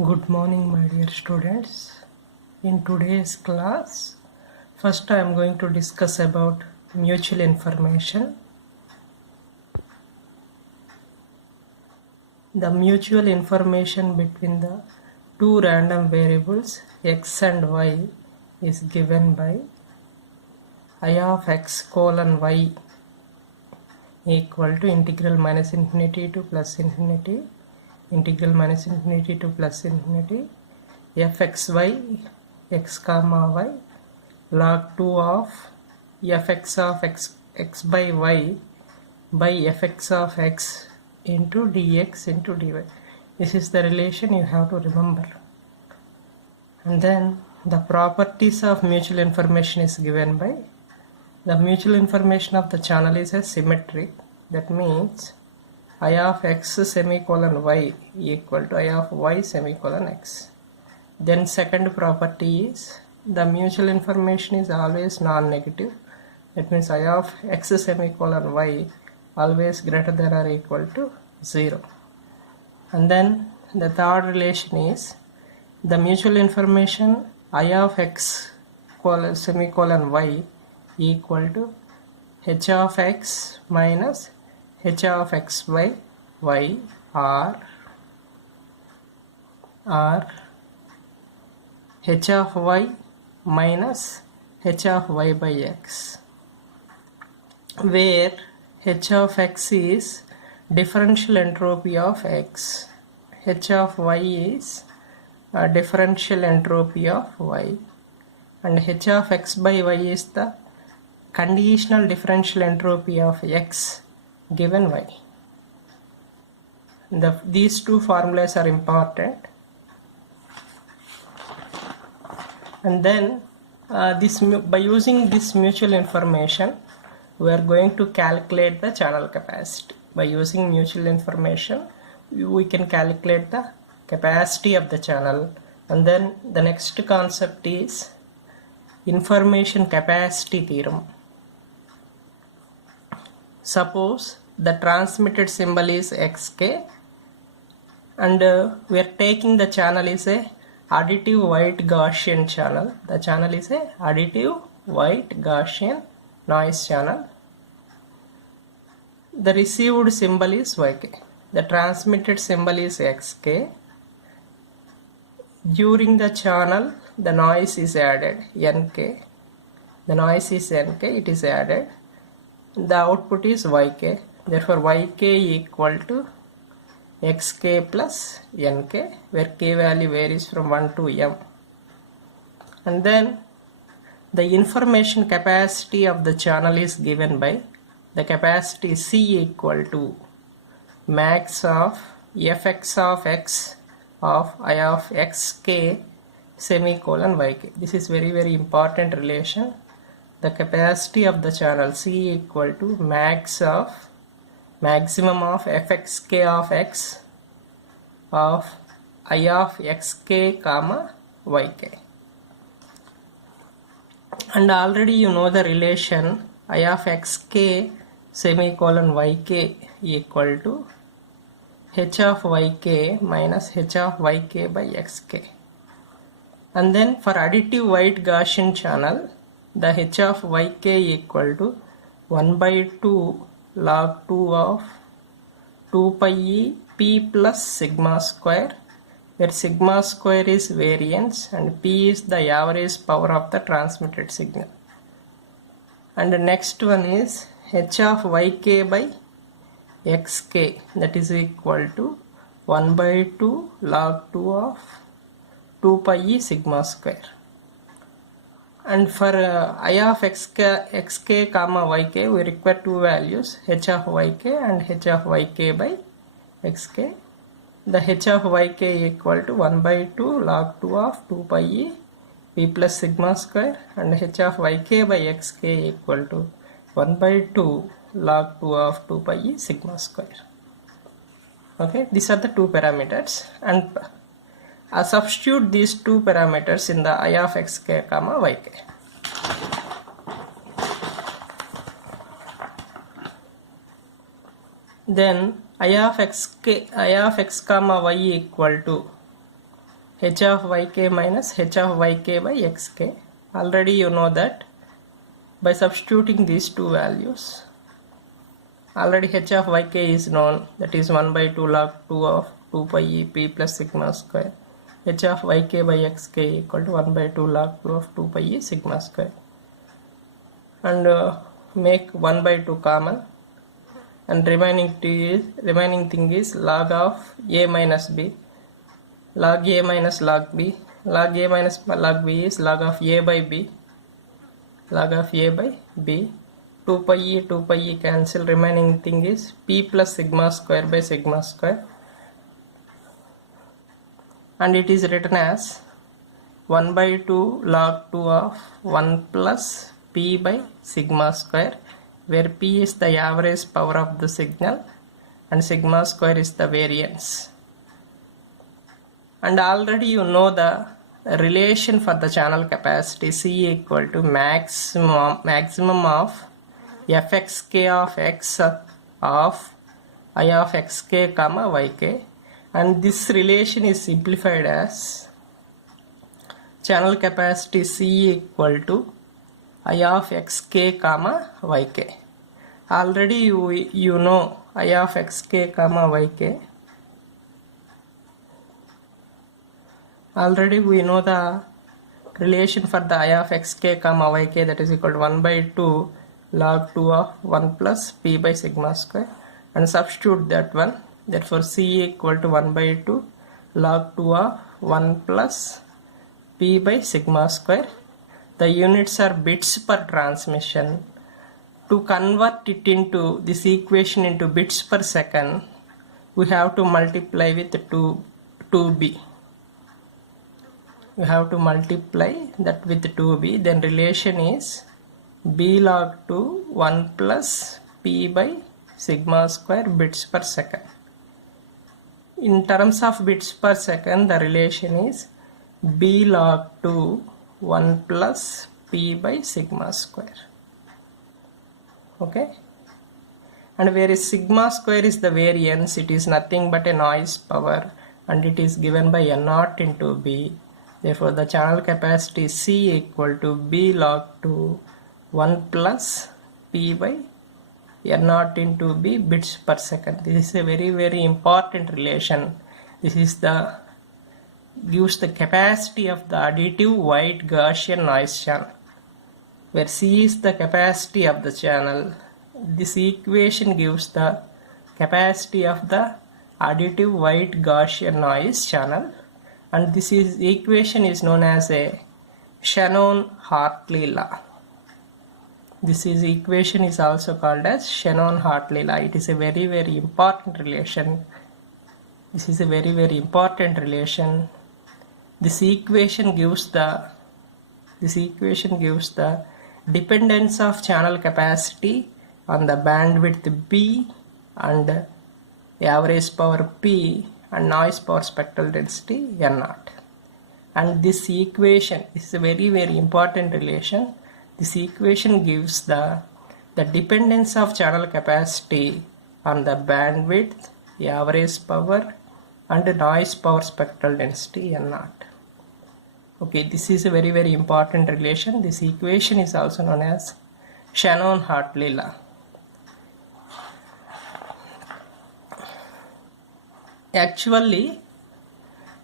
Good morning, my dear students. In today's class, first I am going to discuss about mutual information. The mutual information between the two random variables x and y is given by I of x colon y equal to integral minus infinity to plus infinity, integral minus infinity to plus infinity, fxy x comma y log 2 of fx of x by y by fx of x into dx into dy. This is the relation you have to remember. And then the properties of mutual information is given by the mutual information of the channel is a symmetric. That means I of x semicolon y equal to I of y semicolon x. Then second property is the mutual information is always non-negative. That means I of x semicolon y always greater than or equal to 0. And then the third relation is the mutual information I of x semicolon y equal to h of x minus h of x by y or h of y minus h of y by x, where h of x is differential entropy of x, h of y is differential entropy of y, and h of x by y is the conditional differential entropy of x given y. These two formulas are important. And then by using this mutual information, we are going to calculate the channel capacity. By using mutual information, we can calculate the capacity of the channel. And then the next concept is information capacity theorem. Suppose the transmitted symbol is xk and we are taking the channel is a additive white Gaussian channel. The channel is a additive white Gaussian noise channel. The received symbol is yk. The transmitted symbol is xk. During the channel, the noise is added nk. The noise is nk, it is added. The output is yk. Therefore, yk equal to xk plus nk, where k value varies from 1 to m. And then the information capacity of the channel is given by the capacity C equal to max of fx of x of I of xk semicolon yk. This is very important relation. The capacity of the channel C equal to maximum of fxk of x of I of xk comma yk. And already you know the relation I of xk semicolon yk equal to h of yk minus h of yk by xk. And then for additive white Gaussian channel, the h of yk equal to 1 by 2 log 2 of 2 pi e p plus sigma square, where sigma square is variance and p is the average power of the transmitted signal. And the next one is h of yk by xk, that is equal to 1 by 2 log 2 of 2 pi e sigma square. And for I of xk comma yk, we require two values, h of yk and h of yk by xk. The h of yk equal to 1 by 2 log 2 of 2 pi e p plus sigma square, and h of yk by xk equal to 1 by 2 log 2 of 2 pi e sigma square. Okay, these are the two parameters, and substitute these two parameters in the I of xk comma yk. Then I of x comma y equal to h of yk minus h of yk by xk. Already you know that by substituting these two values. Already h of yk is known, that is 1 by 2 log 2 of 2 pi e p plus sigma square. h of yk by xk equal to 1 by 2 log 2 of 2 pi e sigma square. And make 1 by 2 common, and remaining thing is log of a minus b. Log a minus log b. Log a minus log b is log of a by b. Log of a by b. 2 pi e cancel. Remaining thing is p plus sigma square by sigma square. And it is written as 1 by 2 log 2 of 1 plus p by sigma square, where p is the average power of the signal and sigma square is the variance. And already you know the relation for the channel capacity C equal to maximum of fxk of x of I of xk comma yk, and this relation is simplified as channel capacity C equal to I of xk comma yk. Already you know I of xk comma yk. Already we know the relation for the I of xk comma yk, that is equal to 1 by 2 log 2 of 1 plus p by sigma square, and substitute that one. Therefore C equal to 1 by 2 log 2 of 1 plus p by sigma square. The units are bits per transmission. To convert it into this equation into bits per second, we have to multiply with 2b. We have to multiply that with 2b. Then relation is b log 2 1 plus p by sigma square bits per second. In terms of bits per second, the relation is b log 2 1 plus p by sigma square. Okay, and whereas sigma square is the variance, it is nothing but a noise power, and it is given by n naught into b. Therefore the channel capacity C equal to b log 2 1 plus p by n naught into b bits per second. This is a very important relation. This is the gives the capacity of the additive wide Gaussian noise channel, where C is the capacity of the channel. This equation gives the capacity of the additive wide Gaussian noise channel, and this equation is known as a Shannon-Hartley law. This equation is also called as Shannon-Hartley law. It is a very important relation. This is a very important relation. This equation gives the dependence of channel capacity on the bandwidth B and average power P and noise power spectral density N naught. And this equation is a very important relation. This equation gives the dependence of channel capacity on the bandwidth, average power and noise power spectral density N naught. Okay, this is a very important relation. This equation is also known as Shannon-Hartley law. Actually,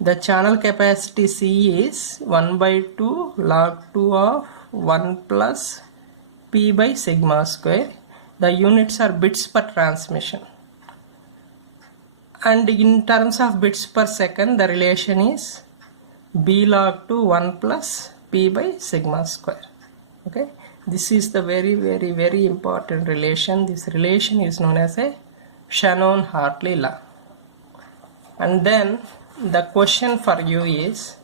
the channel capacity C is 1 by 2 log 2 of 1 plus p by sigma square. The units are bits per transmission. And in terms of bits per second, the relation is b log 2 1 plus p by sigma square. Okay, this is the very important relation. This relation is known as a Shannon-Hartley law. And then the question for you is,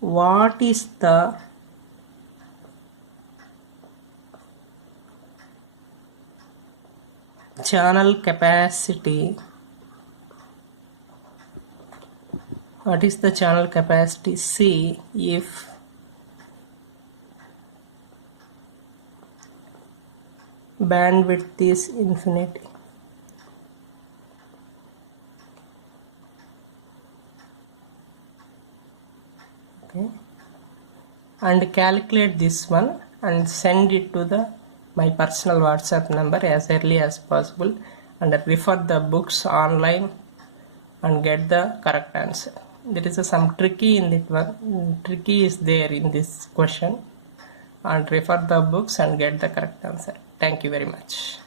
what is the channel capacity? What is the channel capacity C if bandwidth is infinity. Okay, and calculate this one and send it to the my personal WhatsApp number as early as possible, and refer the books online and get the correct answer. There is some tricky in it one, tricky is there in this question, and refer the books and get the correct answer. Thank you very much.